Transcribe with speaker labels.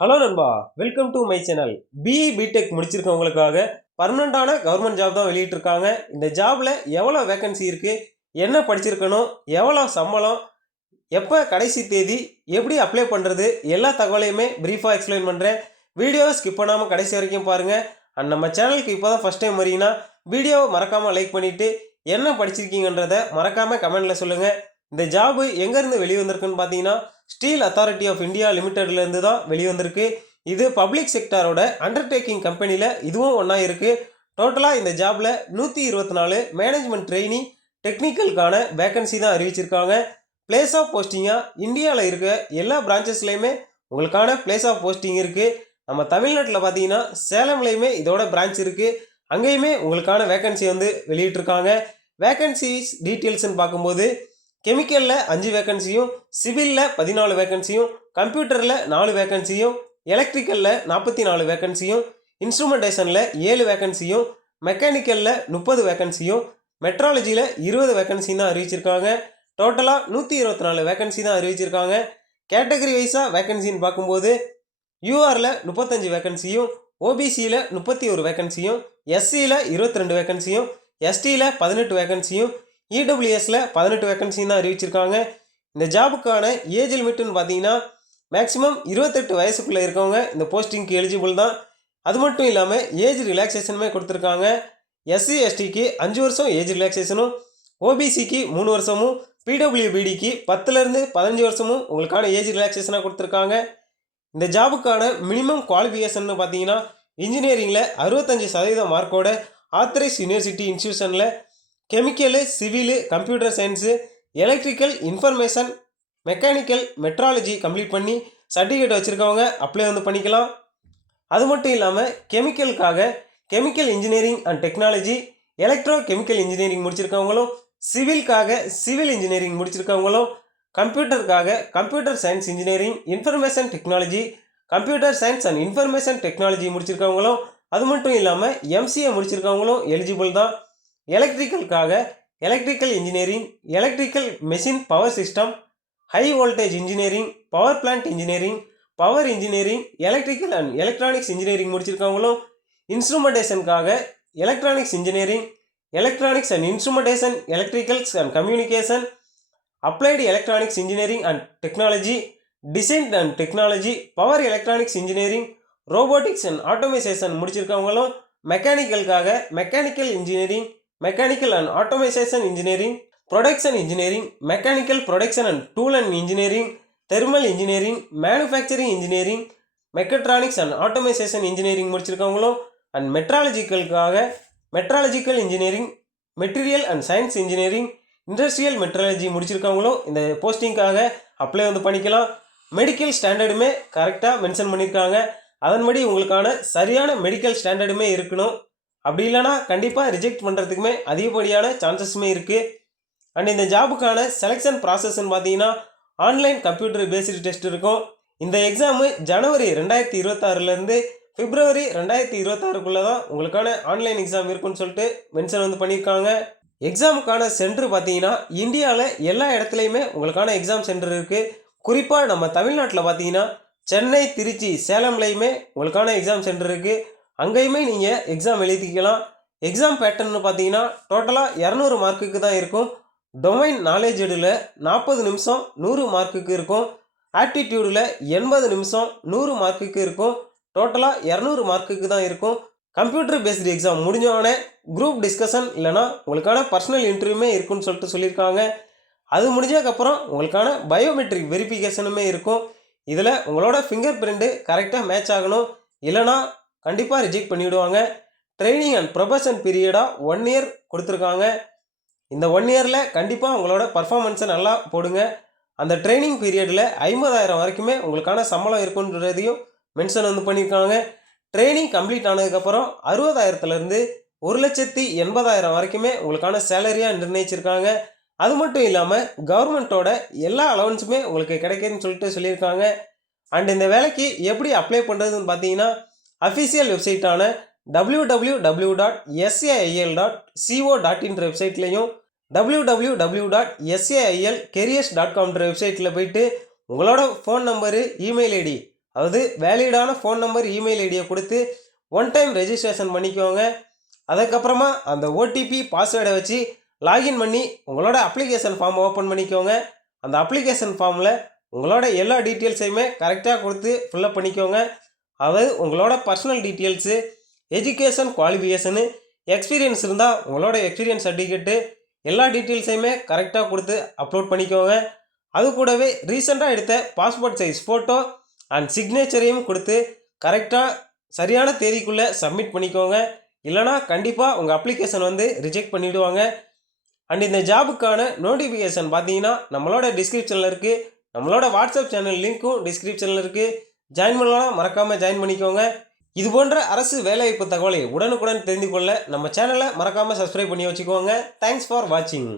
Speaker 1: Hello நண்பா welcome to my channel BE BTech முடிச்சிருக்கவங்களுக்காக பர்மனண்டான government job தான் வெளியிட்டிருக்காங்க. இந்த ஜாபில் எவ்வளோ வேகன்சி இருக்குது என்ன படிச்சிருக்கணும் எவ்வளோ சம்பளம் எப்போ கடைசி தேதி எப்படி அப்ளை பண்ணுறது எல்லா தகவலையுமே ப்ரீஃபாக எக்ஸ்பிளைன் பண்ணுறேன் வீடியோவை ஸ்கிப் பண்ணாமல் கடைசி வரைக்கும் பாருங்கள் அண்ட் நம்ம சேனலுக்கு இப்போ தான் ஃபஸ்ட் டைம் வரீங்கன்னா வீடியோவை மறக்காமல் லைக் பண்ணிவிட்டு என்ன படிச்சிருக்கீங்கன்றதை மறக்காமல் கமெண்டில் சொல்லுங்கள் இந்த ஜாபு எங்கேருந்து வெளியே வந்திருக்குன்னு பார்த்தீங்கன்னா ஸ்டீல் அத்தாரிட்டி ஆஃப் இந்தியா லிமிடெட்லேருந்து தான் வெளிவந்திருக்கு. இது பப்ளிக் செக்டாரோட அண்டர்டேக்கிங் கம்பெனியில் இதுவும் ஒன்றா இருக்குது டோட்டலாக இந்த ஜாபில் நூற்றி இருபத்தி நாலு மேனேஜ்மெண்ட் ட்ரெயினி டெக்னிக்கலுக்கான வேக்கன்சி தான் அறிவிச்சிருக்காங்க. பிளேஸ் ஆஃப் போஸ்டிங்காக இந்தியாவில் இருக்க எல்லா பிரான்ச்சஸ்லேயுமே உங்களுக்கான பிளேஸ் ஆஃப் போஸ்டிங் இருக்குது நம்ம தமிழ்நாட்டில் பார்த்தீங்கன்னா சேலம்லேயுமே இதோட பிரான்ச் இருக்குது அங்கேயுமே உங்களுக்கான வேக்கன்சி வந்து வெளியிட்டிருக்காங்க. வேக்கன்சிஸ் டீட்டெயில்ஸ்னு பார்க்கும்போது கெமிக்கலில் அஞ்சு வேகன்சியும் சிவிலில் பதினாலு வேகன்சியும் கம்ப்யூட்டரில் நாலு வேகன்சியும் எலக்ட்ரிக்கலில் நாற்பத்தி நாலு வேகன்சியும் இன்ஸ்ட்ருமெண்டேஷனில் ஏழு வேகன்சியும் மெக்கானிக்கலில் முப்பது வேகன்சியும் மெட்ராலஜியில் இருபது வேகன்சி தான் அறிவிச்சிருக்காங்க. டோட்டலாக நூற்றி இருபத்தி நாலு வேகன்சி தான் அறிவிச்சிருக்காங்க. கேட்டகரி வைஸாக வேகன்சின்னு பார்க்கும்போது யூஆரில் முப்பத்தஞ்சு வேகன்சியும் ஓபிசியில் முப்பத்தி ஒரு வேகன்சியும் எஸ்சியில் இருபத்தி ரெண்டு வேகன்சியும் எஸ்டியில் பதினெட்டு வேகன்சியும் இடபிள்யூஎஸில் பதினெட்டு வேக்கன்சி தான் அறிவிச்சிருக்காங்க. இந்த ஜாபுக்கான ஏஜ் லிமிட்டுன்னு பார்த்தீங்கன்னா மேக்ஸிமம் இருபத்தெட்டு வயசுக்குள்ளே இருக்கவங்க இந்த போஸ்டிங்க்கு எலிஜிபிள் தான். அது மட்டும் இல்லாமல் ஏஜ் ரிலாக்ஸேஷனுமே கொடுத்துருக்காங்க. எஸ்சி எஸ்டிக்கு அஞ்சு வருஷம் ஏஜ் ரிலாக்ஸேஷனும் ஓபிசிக்கு மூணு வருஷமும் பிடபிள்யூபிடிக்கு பத்துலேருந்து பதினஞ்சு வருஷமும் உங்களுக்கான ஏஜ் ரிலாக்ஸேஷனாக கொடுத்துருக்காங்க. இந்த ஜாபுக்கான மினிமம் குவாலிஃபிகேஷன் பார்த்தீங்கன்னா இன்ஜினியரிங்கில் அறுபத்தஞ்சு சதவீத மார்க்கோட authorise university இன்ஸ்டியூஷனில் chemical civil computer science electrical information mechanical metallurgy complete பண்ணி சர்டிஃபிகேட் வச்சுருக்கவங்க அப்ளை வந்து பண்ணிக்கலாம். அது மட்டும் இல்லாமல் கெமிக்கலுக்காக chemical engineering and technology electro chemical engineering முடிச்சிருக்கவங்களும் சிவில்காக சிவில் இன்ஜினியரிங் முடிச்சிருக்கவங்களும் கம்ப்யூட்டருக்காக computer science engineering information technology computer science and information technology முடிச்சிருக்கவங்களும் அது மட்டும் இல்லாமல் எம்சிஏ முடிச்சிருக்கவங்களும் எலிஜிபிள் தான். எலக்ட்ரிக்கலுக்காக electrical engineering electrical machine power system high voltage engineering power plant engineering power engineering electrical and electronics engineering முடிச்சிருக்கவங்களும் இன்ஸ்ட்ருமெண்டேஷனுக்காக electronics engineering electronics and instrumentation electricals and communication applied electronics engineering and technology design and technology power electronics engineering robotics and automation முடிச்சிருக்கவங்களும் மெக்கானிக்கலுக்காக mechanical engineering mechanical and automation engineering production engineering mechanical production and tool and engineering thermal engineering manufacturing engineering mechatronics and automation engineering முடிச்சிருக்கவங்களும் and மெட்ராலஜிக்கலுக்காக metallurgical engineering material and science engineering industrial metallurgy முடிச்சிருக்கவங்களும் இந்த போஸ்டிங்காக apply வந்து பண்ணிக்கலாம். Medical ஸ்டாண்டர்டுமே கரெக்டாக mention பண்ணியிருக்காங்க அதன்படி உங்களுக்கான சரியான medical ஸ்டாண்டர்டுமே இருக்கணும். அப்படி இல்லைனா கண்டிப்பாக ரிஜெக்ட் பண்ணுறதுக்குமே அதிகப்படியான சான்சஸுமே இருக்குது அண்ட் இந்த ஜாபுக்கான செலெக்ஷன் ப்ராசஸ்ன்னு பார்த்தீங்கன்னா ஆன்லைன் கம்ப்யூட்டர் பேஸ்டு டெஸ்ட் இருக்கும். இந்த எக்ஸாமு ஜனவரி ரெண்டாயிரத்தி இருபத்தாறுலேருந்து பிப்ரவரி ரெண்டாயிரத்தி இருபத்தாறுக்குள்ளே தான் உங்களுக்கான ஆன்லைன் எக்ஸாம் இருக்குன்னு சொல்லிட்டு மென்ஷன் வந்து பண்ணியிருக்காங்க. எக்ஸாமுக்கான சென்டர் பார்த்தீங்கன்னா இந்தியாவில் எல்லா இடத்துலையுமே உங்களுக்கான எக்ஸாம் சென்டர் இருக்குது குறிப்பாக நம்ம தமிழ்நாட்டில் பார்த்தீங்கன்னா சென்னை திருச்சி சேலம்லையுமே உங்களுக்கான எக்ஸாம் சென்டர் இருக்குது அங்கேயுமே நீங்கள் எக்ஸாம் எழுதிக்கலாம். எக்ஸாம் பேட்டர்னு பார்த்தீங்கன்னா டோட்டலாக இரநூறு மார்க்குக்கு தான் இருக்கும். டொமைன் நாலேஜ் எடுல நாற்பது நிமிஷம் நூறு மார்க்குக்கு இருக்கும். ஆப்டிடியூடில் எண்பது நிமிஷம் நூறு மார்க்குக்கு இருக்கும். டோட்டலாக இரநூறு மார்க்குக்கு தான் இருக்கும். கம்ப்யூட்டர் பேஸ்டு எக்ஸாம் முடிஞ்சோடனே குரூப் டிஸ்கஷன் இல்லைனா உங்களுக்கான பர்சனல் இன்டர்வியூமே இருக்குன்னு சொல்லிட்டு சொல்லியிருக்காங்க. அது முடிஞ்சதுக்கப்புறம் உங்களுக்கான பயோமெட்ரிக் வெரிஃபிகேஷனுமே இருக்கும். இதில் உங்களோட ஃபிங்கர் பிரிண்ட்டு கரெக்டாக மேட்ச் ஆகணும். இல்லைனா கண்டிப்பாக ரிஜெக்ட் பண்ணிவிடுவாங்க ட்ரைனிங் அண்ட் ப்ரொபஷன் பீரியடாக ஒன் இயர் கொடுத்துருக்காங்க. இந்த ஒன் இயரில் கண்டிப்பாக உங்களோட பர்ஃபார்மன்ஸை நல்லா போடுங்க. அந்த ட்ரைனிங் பீரியடில் ஐம்பதாயிரம் வரைக்குமே உங்களுக்கான சம்பளம் இருக்குன்றதையும் மென்ஷன் வந்து பண்ணியிருக்காங்க ட்ரைனிங் கம்ப்ளீட் ஆனதுக்கப்புறம் அறுபதாயிரத்துலேருந்து ஒரு லட்சத்தி எண்பதாயிரம் வரைக்குமே உங்களுக்கான சேலரியாக நிர்ணயிச்சிருக்காங்க. அது மட்டும் இல்லாமல் கவர்மெண்ட்டோட எல்லா அலவன்ஸுமே உங்களுக்கு கிடைக்குதுன்னு சொல்லிட்டு சொல்லியிருக்காங்க. அண்ட் இந்த வேலைக்கு எப்படி அப்ளை பண்ணுறதுன்னு பார்த்தீங்கன்னா official வெப்சைட்டான W W W dot SAIL dot CO dot இன்ற வெப்சைட்லையும் W W W dot SAIL careers dot காம்ன்ற வெப்சைட்டில் போயிட்டு உங்களோட ஃபோன் நம்பரு இமெயில் ஐடி அதாவது வேலிடான ஃபோன் நம்பர் இமெயில் ஐடியை கொடுத்து ஒன் டைம் ரெஜிஸ்ட்ரேஷன் பண்ணிக்கோங்க. அதுக்கப்புறமா அந்த ஓடிபி பாஸ்வேர்டை வச்சு லாகின் பண்ணி உங்களோட அப்ளிகேஷன் ஃபார்ம் ஓப்பன் பண்ணிக்கோங்க. அந்த அப்ளிகேஷன் ஃபார்மில் உங்களோட எல்லா டீட்டெயில்ஸையுமே கரெக்டாக கொடுத்து ஃபில்லப் பண்ணிக்கோங்க. அதாவது உங்களோட personal details education qualification experience இருந்தால் உங்களோட எக்ஸ்பீரியன்ஸ் சர்டிஃபிகேட்டு எல்லா டீட்டெயில்ஸையுமே கரெக்டாக கொடுத்து அப்லோட் பண்ணிக்கோங்க. அது கூடவே ரீசெண்டாக எடுத்த பாஸ்போர்ட் சைஸ் ஃபோட்டோ அண்ட் சிக்னேச்சரையும் கொடுத்து கரெக்டாக சரியான தேதிக்குள்ளே சப்மிட் பண்ணிக்கோங்க. இல்லைனா கண்டிப்பாக உங்கள் அப்ளிகேஷன் வந்து ரிஜெக்ட் பண்ணிவிடுவாங்க அண்ட் இந்த ஜாபுக்கான நோட்டிஃபிகேஷன் பார்த்தீங்கன்னா நம்மளோட டிஸ்கிரிப்ஷனில் இருக்குது நம்மளோட வாட்ஸ்அப் சேனல் லிங்க்கும் டிஸ்கிரிப்ஷனில் இருக்குது ஜாயின் பண்ணலாம் மறக்காமல் ஜாயின் பண்ணிக்கோங்க. இது போன்ற அரசு வேலைவாய்ப்பு தகவலை உடனுக்குடன் தெரிந்து கொள்ள நம்ம சேனலை மறக்காமல் சப்ஸ்கிரைப் பண்ணி வச்சுக்கோங்க. தேங்க்ஸ் ஃபார் வாட்சிங்